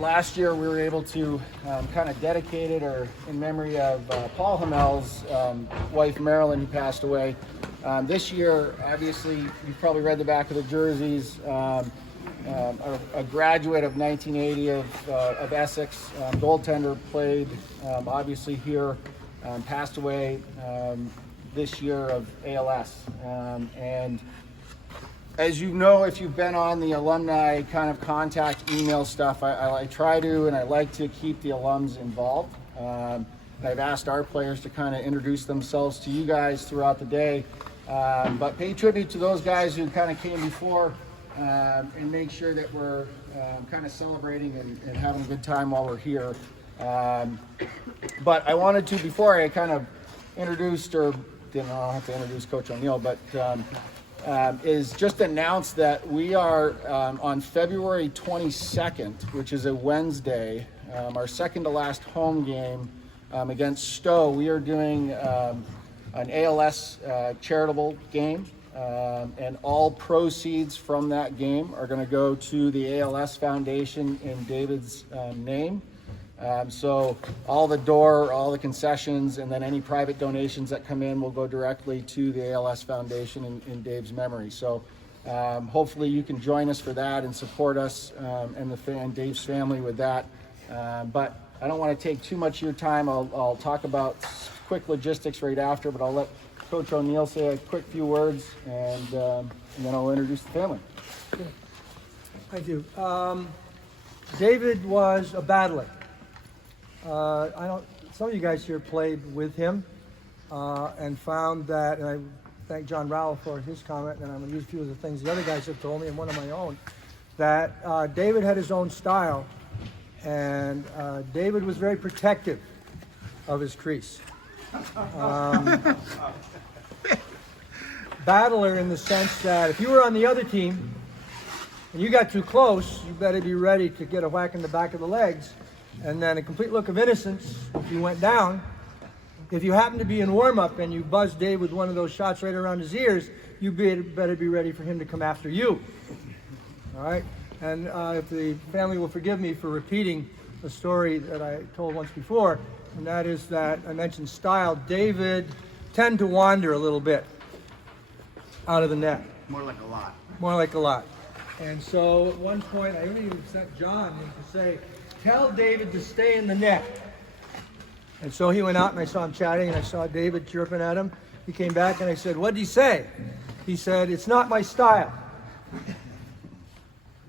Last year we were able to kind of dedicate it in memory of Paul Hamel's wife Marilyn, who passed away. This year, obviously, you've probably read the back of the jerseys. A graduate of 1980 of Essex, goaltender, played obviously here, passed away this year of ALS. And as you know, if you've been on the alumni kind of contact email stuff, I try to, and I like to keep the alums involved. I've asked our players to kind of introduce themselves to you guys throughout the day, but pay tribute to those guys who kind of came before, and make sure that we're kind of celebrating and having a good time while we're here. But I wanted to, before I kind of introduced, or didn't have to introduce Coach O'Neill, but is just announce that we are on February 22nd, which is a Wednesday, our second to last home game against Stowe. We are doing an ALS charitable game, and all proceeds from that game are going to go to the ALS Foundation in David's name. So all the concessions, and then any private donations that come in will go directly to the ALS Foundation in Dave's memory. So hopefully you can join us for that and support us and Dave's family with that. But I don't want to take too much of your time. I'll talk about quick logistics right after, but I'll let Coach O'Neill say a quick few words, and then I'll introduce the family. Thank you. David was a battler. Some of you guys here played with him and found that, and I thank John Rowell for his comment, and I'm going to use a few of the things the other guys have told me and one of my own, that David had his own style, and David was very protective of his crease. Battler in the sense that if you were on the other team and you got too close, you better be ready to get a whack in the back of the legs. And then a complete look of innocence if you went down. If you happen to be in warm-up and you buzzed Dave with one of those shots right around his ears, you better be ready for him to come after you. All right? And if the family will forgive me for repeating a story that I told once before, and that is that I mentioned style. David tended to wander a little bit out of the net. More like a lot. More like a lot. And so at one point, I even sent John in to say, tell David to stay in the net. And so he went out and I saw him chatting and I saw David chirping at him. He came back and I said, what did he say? He said, it's not my style.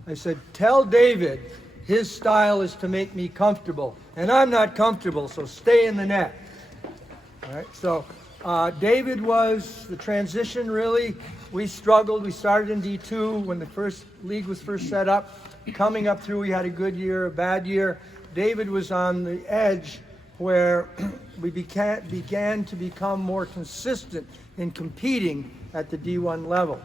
I said, tell David his style is to make me comfortable. And I'm not comfortable, so stay in the net. All right, so David was the transition, really. We struggled. We started in D2 when the first league was first set up. Coming up through, we had a good year, a bad year. David was on the edge where we began to become more consistent in competing at the D1 level.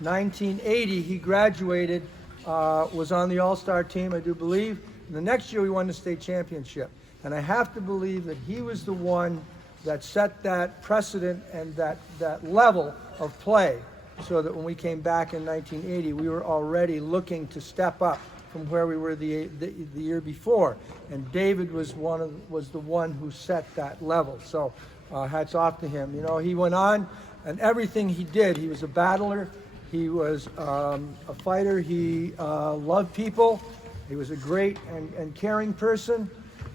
1980, he graduated, was on the All-Star team, I do believe. And the next year, we won the state championship. And I have to believe that he was the one that set that precedent and that level of play, so that when we came back in 1980, we were already looking to step up from where we were the year before. And David was the one who set that level. So hats off to him. You know, he went on, and everything he did, he was a battler. He was a fighter. He loved people. He was a great and caring person.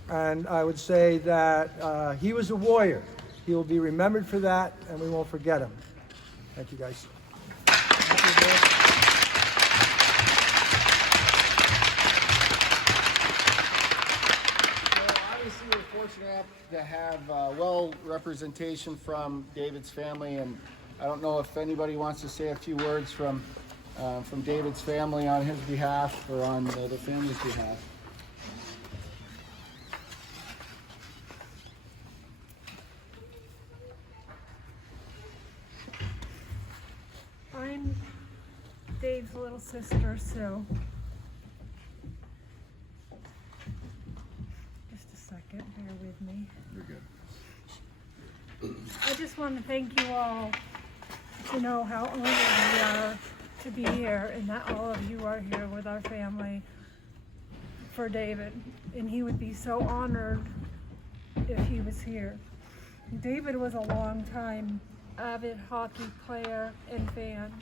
And I would say that he was a warrior. He will be remembered for that, and we won't forget him. Thank you, guys. Obviously, we're fortunate to have representation from David's family, and I don't know if anybody wants to say a few words from David's family on his behalf or on the family's behalf. I'm Dave's little sister, Sue. Just a second, bear with me. You're good. I just want to thank you all to know how honored we are to be here and that all of you are here with our family. for David, and he would be so honored if he was here. David was a long-time avid hockey player and fan,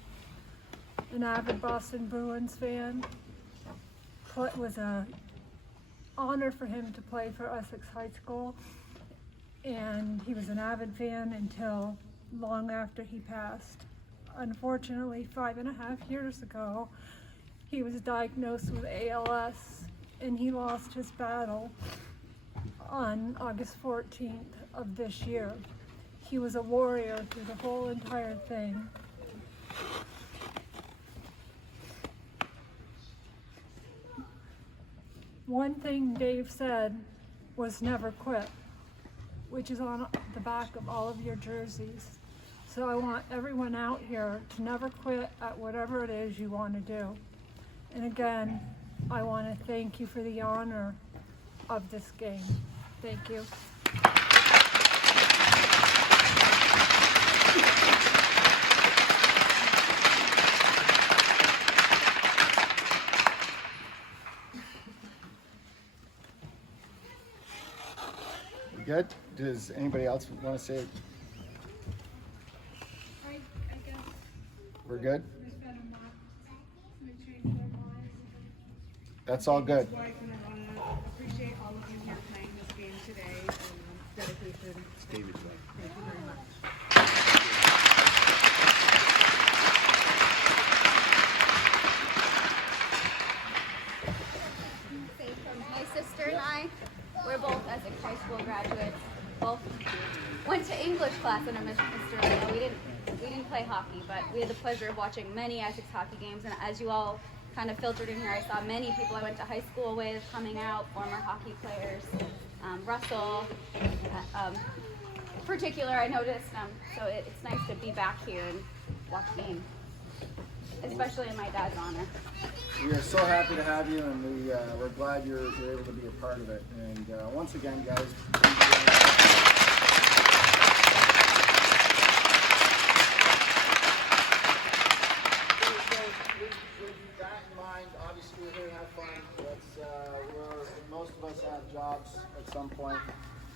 an avid Boston Bruins fan. It was an honor for him to play for Essex High School, and he was an avid fan until long after he passed. Unfortunately, 5.5 years ago, he was diagnosed with ALS, and he lost his battle on August 14th of this year. He was a warrior through the whole entire thing. One thing Dave said was never quit, which is on the back of all of your jerseys. So I want everyone out here to never quit at whatever it is you want to do. And again, I want to thank you for the honor of this game. Thank you. Good? Does anybody else want to say? I guess We're good? there's been a lot to change their lives. That's all good. His wife, and I want to appreciate all of you here playing this game today and dedication. It's David's way. Thank you very much. Say from my sister and I, we're both Essex High School graduates. Both went to English class under Mr. Lino. We didn't play hockey, but we had the pleasure of watching many Essex hockey games. And as you all kind of filtered in here, I saw many people I went to high school with coming out, former hockey players. Russell, in particular, I noticed. So it's nice to be back here and watch games, especially in my dad's honor. We are so happy to have you, and we're glad you're able to be a part of it. And once again, guys, with that in mind, obviously we're here to have fun. Most of us have jobs at some point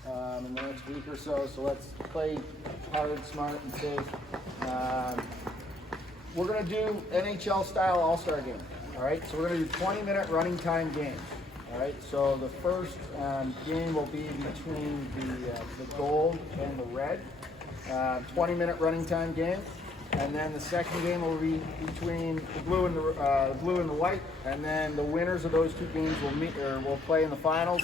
in the next week or so, so let's play hard, smart, and safe. We're going to do NHL style all-star game. All right, so we're going to do 20-minute running time games. All right, so the first game will be between the gold and the red, 20-minute running time game, and then the second game will be between the blue and the white, and then the winners of those two games will play in the finals.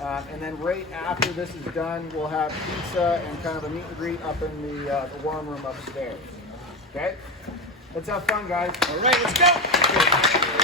And then right after this is done, we'll have pizza and kind of a meet and greet up in the warm room upstairs. Okay, let's have fun, guys. All right, let's go.